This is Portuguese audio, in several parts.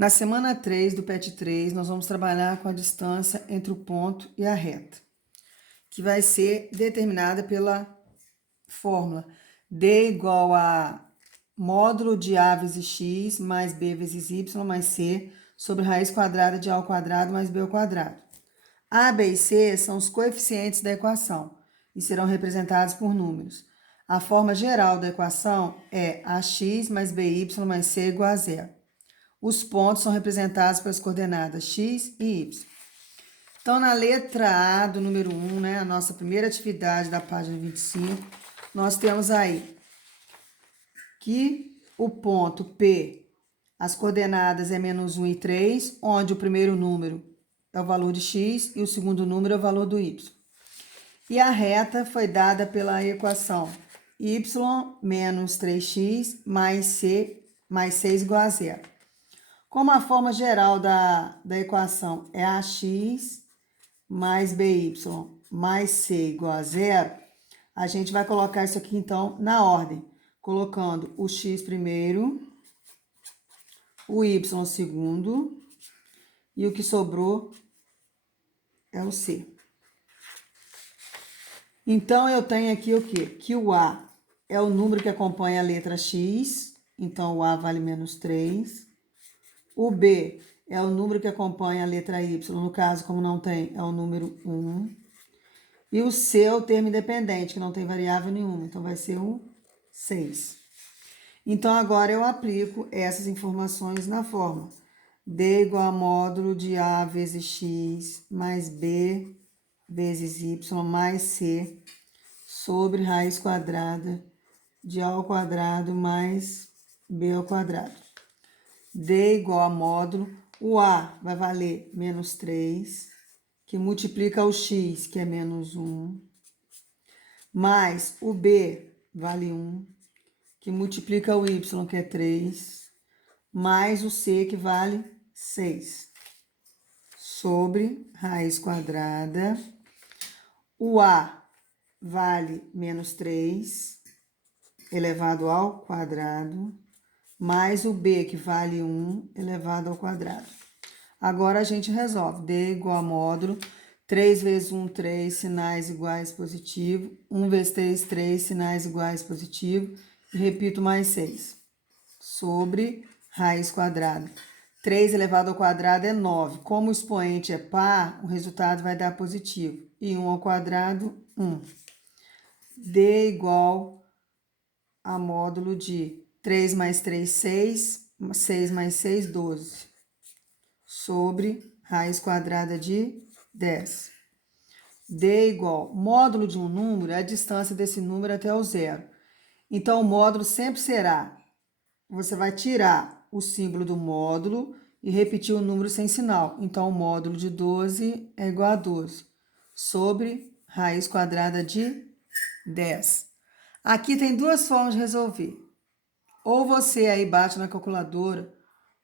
Na semana 3 do PET 3, nós vamos trabalhar com a distância entre o ponto e a reta, que vai ser determinada pela fórmula D igual a módulo de A vezes X mais B vezes Y mais C sobre raiz quadrada de A ao quadrado mais B ao quadrado. A, B e C são os coeficientes da equação e serão representados por números. A forma geral da equação é AX mais BY mais C igual a zero. Os pontos são representados pelas coordenadas x e y. Então, na letra A do número 1, né, a nossa primeira atividade da página 25, nós temos aí que o ponto P, as coordenadas é menos 1 e 3, onde o primeiro número é o valor de x e o segundo número é o valor do y. E a reta foi dada pela equação y menos 3x mais c mais 6 igual a zero. Como a forma geral da equação é ax mais by mais c igual a zero, a gente vai colocar isso aqui, então, na ordem. Colocando o x primeiro, o y segundo, e o que sobrou é o c. Então, eu tenho aqui o quê? Que o a é o número que acompanha a letra x, então o a vale menos 3. O B é o número que acompanha a letra Y, no caso, como não tem, é o número 1. E o C é o termo independente, que não tem variável nenhuma, então vai ser o 6. Então, agora eu aplico essas informações na fórmula. D igual a módulo de A vezes X mais B vezes Y mais C sobre raiz quadrada de A ao quadrado mais B ao quadrado. D igual a módulo, o A vai valer menos 3, que multiplica o X, que é menos 1, mais o B vale 1, que multiplica o Y, que é 3, mais o C, que vale 6, sobre raiz quadrada. O A vale menos 3, elevado ao quadrado, mais o B, que vale 1, elevado ao quadrado. Agora, a gente resolve. D igual a módulo, 3 vezes 1, 3, sinais iguais, positivo. 1 vezes 3, 3, sinais iguais, positivo. E repito, mais 6. Sobre raiz quadrada. 3 elevado ao quadrado é 9. Como o expoente é par, o resultado vai dar positivo. E 1 ao quadrado, 1. D igual a módulo de 3 mais 3, 6. 6 mais 6, 12. Sobre raiz quadrada de 10. D igual, módulo de um número é a distância desse número até o zero. Então, o módulo sempre será, você vai tirar o símbolo do módulo e repetir o número sem sinal. Então, o módulo de 12 é igual a 12, sobre raiz quadrada de 10. Aqui tem duas formas de resolver. Ou você aí bate na calculadora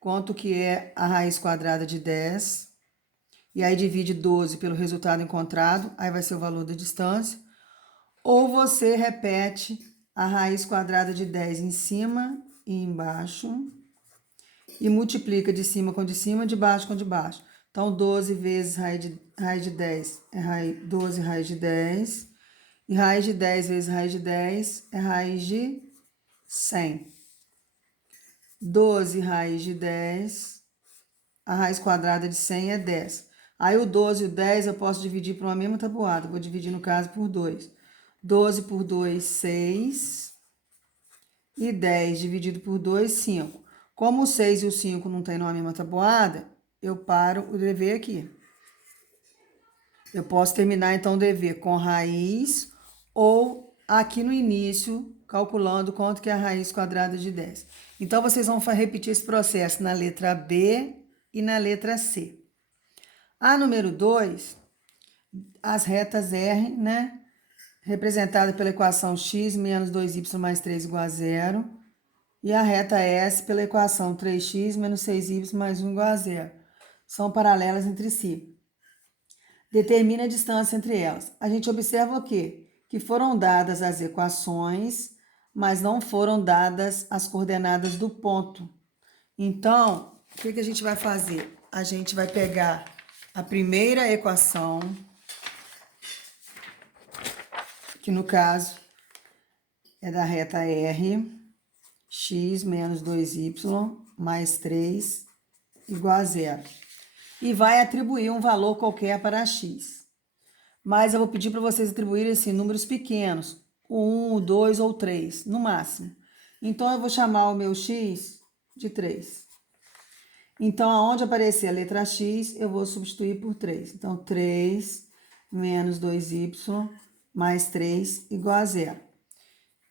quanto que é a raiz quadrada de 10, e aí divide 12 pelo resultado encontrado, aí vai ser o valor da distância. Ou você repete a raiz quadrada de 10 em cima e embaixo, e multiplica de cima com de cima, de baixo com de baixo. Então, 12 vezes raiz de 10 é 12 raiz de 10, e raiz de 10 vezes raiz de 10 é raiz de 100. 12 raiz de 10, a raiz quadrada de 100 é 10. Aí o 12 e o 10 eu posso dividir por uma mesma tabuada. Vou dividir, no caso, por 2. 12 por 2, 6. E 10 dividido por 2, 5. Como o 6 e o 5 não tem numa mesma tabuada, eu paro o dever aqui. Eu posso terminar, então, o dever com raiz ou aqui no início, calculando quanto que é a raiz quadrada de 10. Então, vocês vão repetir esse processo na letra B e na letra C. A número 2, as retas R, né? Representada pela equação x menos 2y mais 3 igual a 0. E a reta S pela equação 3x menos 6y mais 1 igual a 0. São paralelas entre si. Determina a distância entre elas. A gente observa o quê? Que foram dadas as equações, mas não foram dadas as coordenadas do ponto. Então, o que a gente vai fazer? A gente vai pegar a primeira equação, que no caso é da reta R, x menos 2y mais 3 igual a zero. E vai atribuir um valor qualquer para x. Mas eu vou pedir para vocês atribuírem assim, números pequenos, o 1, o 2 ou 3, no máximo. Então, eu vou chamar o meu x de 3. Então, aonde aparecer a letra x, eu vou substituir por 3. Então, 3 menos 2y mais 3 igual a zero.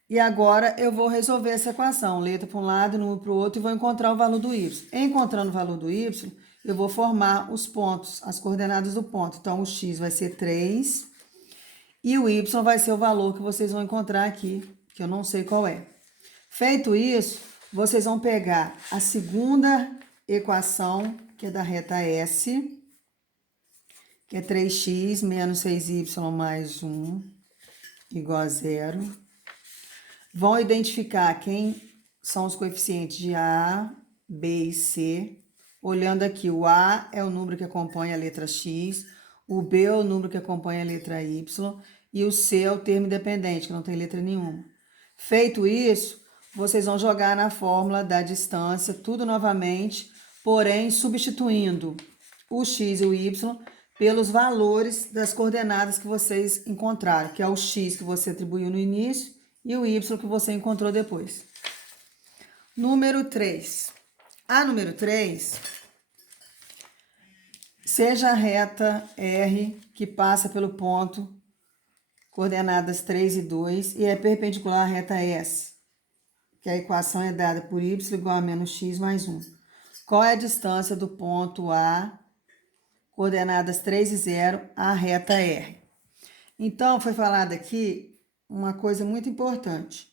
E agora, eu vou resolver essa equação. Letra para um lado, número para o outro, e vou encontrar o valor do y. Encontrando o valor do y, eu vou formar os pontos, as coordenadas do ponto. Então, o x vai ser 3 e o y vai ser o valor que vocês vão encontrar aqui, que eu não sei qual é. Feito isso, vocês vão pegar a segunda equação, que é da reta S, que é 3x menos 6y mais 1 igual a zero. Vão identificar quem são os coeficientes de A, B e C. Olhando aqui, o A é o número que acompanha a letra X, o B é o número que acompanha a letra Y e o C é o termo independente, que não tem letra nenhuma. Feito isso, vocês vão jogar na fórmula da distância, tudo novamente, porém substituindo o X e o Y pelos valores das coordenadas que vocês encontraram, que é o X que você atribuiu no início e o Y que você encontrou depois. Número 3. A número 3, seja a reta R que passa pelo ponto coordenadas 3 e 2 e é perpendicular à reta S, que a equação é dada por y igual a menos x mais 1. Qual é a distância do ponto A, coordenadas 3 e 0, à reta R? Então, foi falado aqui uma coisa muito importante,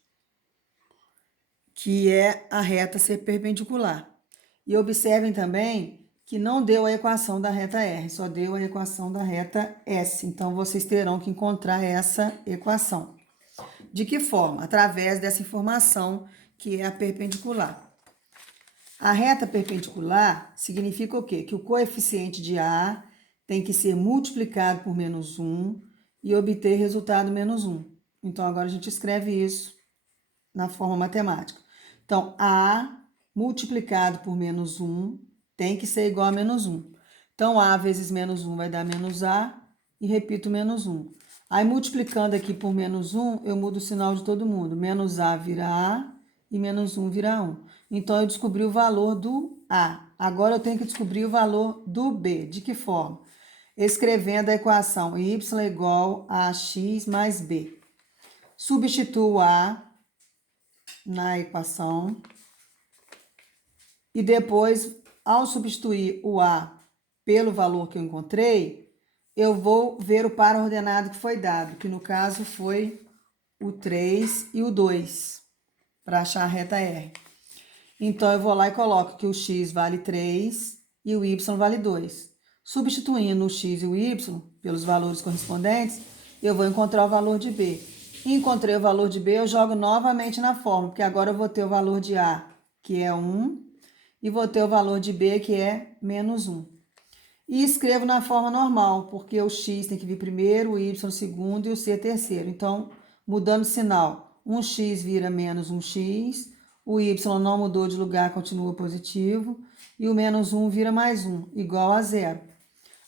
que é a reta ser perpendicular. E observem também que não deu a equação da reta R, só deu a equação da reta S. Então, vocês terão que encontrar essa equação. De que forma? Através dessa informação que é a perpendicular. A reta perpendicular significa o quê? Que o coeficiente de A tem que ser multiplicado por menos 1 e obter resultado menos 1. Então, agora a gente escreve isso na forma matemática. Então, A multiplicado por menos 1 tem que ser igual a menos 1. Então, A vezes menos 1 vai dar menos A e repito menos 1. Aí, multiplicando aqui por menos 1, eu mudo o sinal de todo mundo. Menos A vira A e menos 1 vira 1. Então, eu descobri o valor do A. Agora, eu tenho que descobrir o valor do B. De que forma? Escrevendo a equação y igual a x mais b. Substituo A na equação e depois, ao substituir o A pelo valor que eu encontrei, eu vou ver o par ordenado que foi dado, que no caso foi o 3 e o 2, para achar a reta R. Então, eu vou lá e coloco que o x vale 3 e o y vale 2. Substituindo o x e o y pelos valores correspondentes, eu vou encontrar o valor de B. Encontrei o valor de B, eu jogo novamente na fórmula, porque agora eu vou ter o valor de A, que é 1, e vou ter o valor de B, que é menos 1. E escrevo na forma normal, porque o x tem que vir primeiro, o y segundo e o c terceiro. Então, mudando o sinal, 1x vira menos 1x, o y não mudou de lugar, continua positivo, e o menos 1 vira mais 1, igual a zero.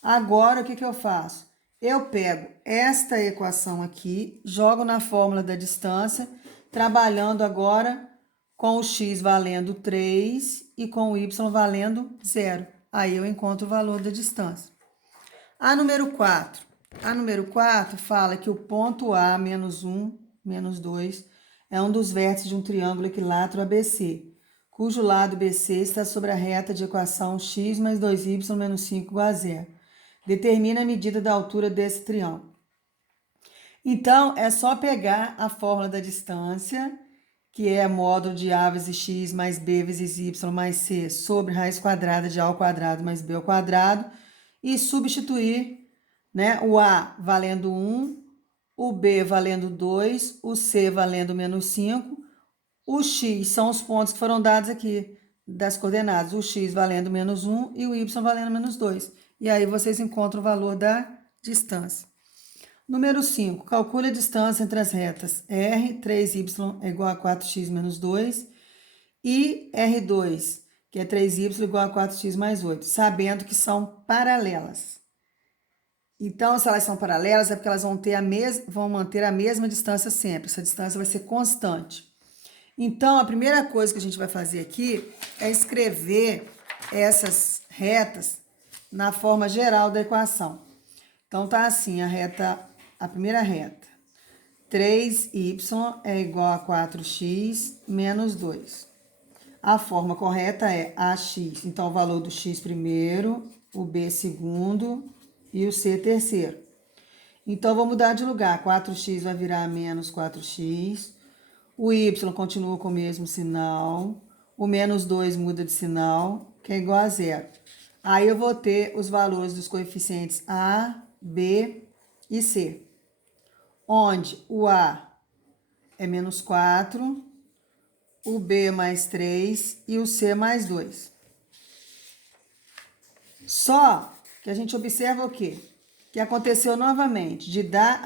Agora, o que eu faço? Eu pego esta equação aqui, jogo na fórmula da distância, trabalhando agora com o x valendo 3 e com o y valendo 0. Aí eu encontro o valor da distância. A número 4. A número 4 fala que o ponto A menos 1, menos 2, é um dos vértices de um triângulo equilátero ABC, cujo lado BC está sobre a reta de equação x mais 2y menos 5 igual a 0. Determina a medida da altura desse triângulo. Então, é só pegar a fórmula da distância, que é módulo de A vezes x mais B vezes y mais c sobre raiz quadrada de A ao quadrado mais B ao quadrado, e substituir, né, o A valendo 1, o B valendo 2, o C valendo menos 5, o X são os pontos que foram dados aqui, das coordenadas, o x valendo menos 1 e o y valendo menos 2. E aí vocês encontram o valor da distância. Número 5, calcule a distância entre as retas R, 3y é igual a 4x menos 2 e R2, que é 3y igual a 4x mais 8, sabendo que são paralelas. Então, se elas são paralelas, é porque elas vão manter a mesma distância sempre. Essa distância vai ser constante. Então, a primeira coisa que a gente vai fazer aqui é escrever essas retas na forma geral da equação. Então, tá assim, a primeira reta. 3y é igual a 4x menos 2. A forma correta é ax, então o valor do x primeiro, o b segundo e o c terceiro. Então, eu vou mudar de lugar. 4x vai virar menos 4x. O y continua com o mesmo sinal. O menos 2 muda de sinal, que é igual a zero. Aí, eu vou ter os valores dos coeficientes a, b e c. Onde o a é menos 4, o b mais 3 e o c mais 2. Só que a gente observa o quê? Que aconteceu novamente de dar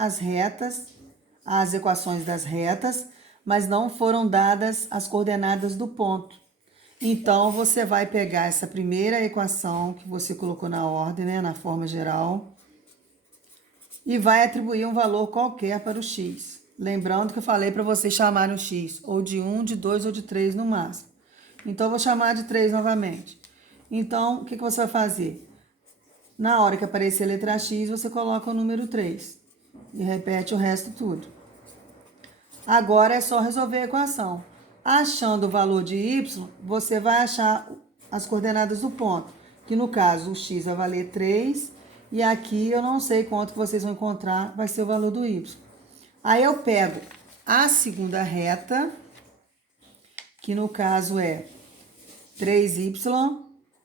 as equações das retas, mas não foram dadas as coordenadas do ponto. Então, você vai pegar essa primeira equação que você colocou na ordem, né, na forma geral, e vai atribuir um valor qualquer para o x. Lembrando que eu falei para vocês chamarem o x ou de 1, de 2 ou de 3 no máximo. Então, eu vou chamar de 3 novamente. Então, o que você vai fazer? Na hora que aparecer a letra x, você coloca o número 3 e repete o resto tudo. Agora é só resolver a equação. Achando o valor de y, você vai achar as coordenadas do ponto, que no caso o x vai valer 3 e aqui eu não sei quanto que vocês vão encontrar, vai ser o valor do y. Aí eu pego a segunda reta, que no caso é 3y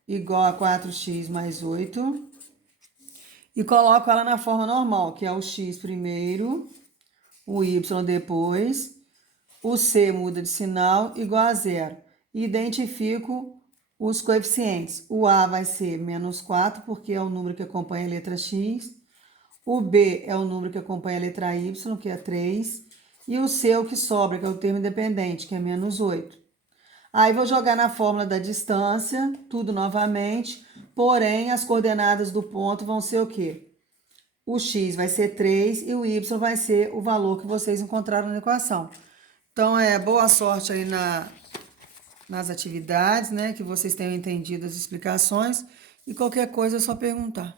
igual a 4x mais 8, e coloco ela na forma normal, que é o x primeiro, o y depois, o c muda de sinal, igual a zero. E identifico os coeficientes. O a vai ser menos 4, porque é o número que acompanha a letra x. O b é o número que acompanha a letra y, que é 3. E o c é o que sobra, que é o termo independente, que é menos 8. Aí vou jogar na fórmula da distância, tudo novamente, porém as coordenadas do ponto vão ser o quê? O x vai ser 3 e o y vai ser o valor que vocês encontraram na equação. Então, boa sorte aí nas atividades, né? Que vocês tenham entendido as explicações. E qualquer coisa é só perguntar.